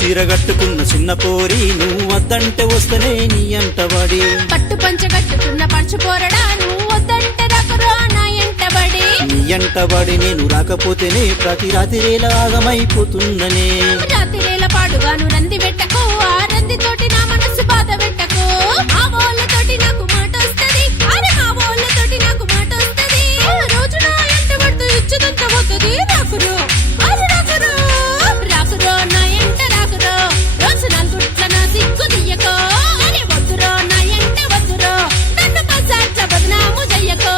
సీర కట్టుకున్న చిన్న పోరి నువ్వు వద్దంటే వస్తనే నీ అంటబడి పట్టు పంచ కట్టుకున్న పడుచు పోరడా నువ్వు వద్దంటే రాకురా నా ఎంటబడి నీ అంటబడి నేను రాకపోతేనే ప్రతి రాత్రిలా ఆగమైపోతున్ననే రాత్రిరేల పాడుగాను రంది పెట్టకు ఆ రంది తోటి నా మనసు బాధ పెట్టకు ఆ వాళ్ళతోటి నాకు మాట వస్తది అరే మా వాళ్ళతోటి నాకు మాట వస్తది రోజు నా ఎంట పడుతూ ఇచ్చుదంత పోతుంది రాకురు అరే రాకురు రాకురో నా ఎంట రాకురో రోజు నలుగుట్ల నా సిగ్గు దియ్యకో అరే వద్దురో నా ఎంట వద్దురో నన్ను బజార్ల బదనాము చెయ్యకో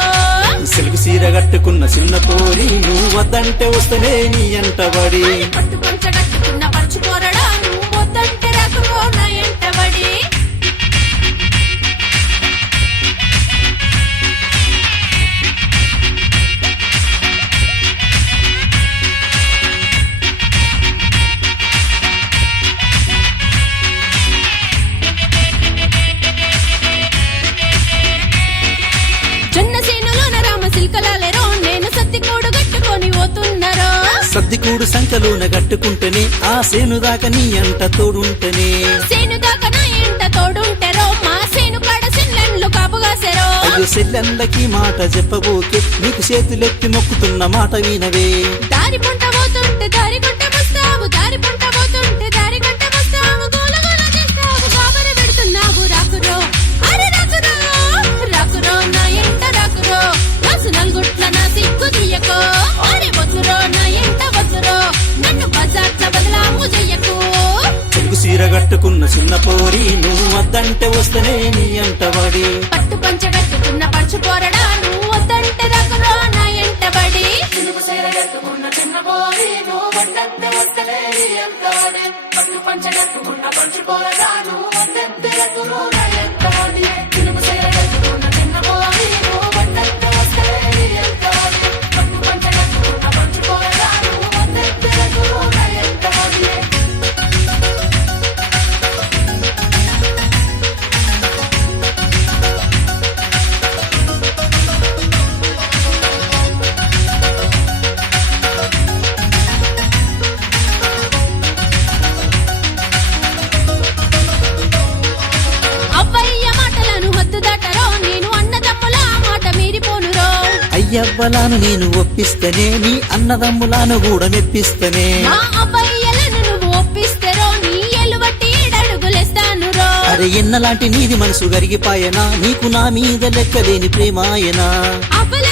సిల్క్ సీర కట్టుకున్న చిన్న పోరి నువ్వు వద్దంటే వస్తనే నీ అంటబడి పట్టు పంచ కట్టుకున్న పడుచు పోరడా నువ్వు వద్దంటే రాకురో నా ఎంటబడి జొన్న సేనులోన రామ సిల్కలాలేరో నేను సత్తి కూడు కట్టుకొని పోతున్నరో సద్దికూడు సంకలోన కట్టుకుంటేనే ఆ సేను దాకా నీ అంట తోడుంటనే సేను దాకా నా ఎంట తోడుంటారో మా సేను కాడ సిల్లెండ్లు కాపుగాసెరో అయ్యో సెల్లెందకి మాట చెప్పబోకే నీకు చేతులెత్తి మొక్కుతున్న మాట వినవే దారి పంట పోతుంటే దారి కొంట వస్తావు దారి పంట పోతుంటే దారి కొంట వస్తావు గోలగోల చేస్తావు కాబరి పెడుతున్నావు రాకురో అరే రాకురో రాకురో నా ఎంట రాకురో రాసు నలుగుట్ల నా సిగ్గు దియ్యకో అరే వద్దురో నా ఎంట వద్దురో నన్ను బజార్ల బదలాము చెయ్యకు తెలుగు సీర కట్టుకున్న చిన్న పోరి నువ్వు వద్దంటే వస్తనే నీ అంటబడి పట్టు పంచ కట్టుకున్న పడుచు పోరడా నువ్వు వద్దంటే రాకురో నా ఎంటబడి అబ్బయ్య మాటలను హద్దు దాటరో నేను అన్నదమ్ముల మాట మీరిపోనురో అయ్యవ్వలాను నేను ఒప్పిస్తేనే నీ అన్నదమ్ములాను కూడా మెప్పిస్తనే మా అబ్బయ్యలను నువ్వు ఒప్పిస్తేరో నీ ఎలువట్టి ఏడడుగులేస్తానురో అరే ఎన్నలాంటి నీది మనసు గరిగిపాయనా నీకు నా మీద లెక్కలేని ప్రేమాయనా అబ్బల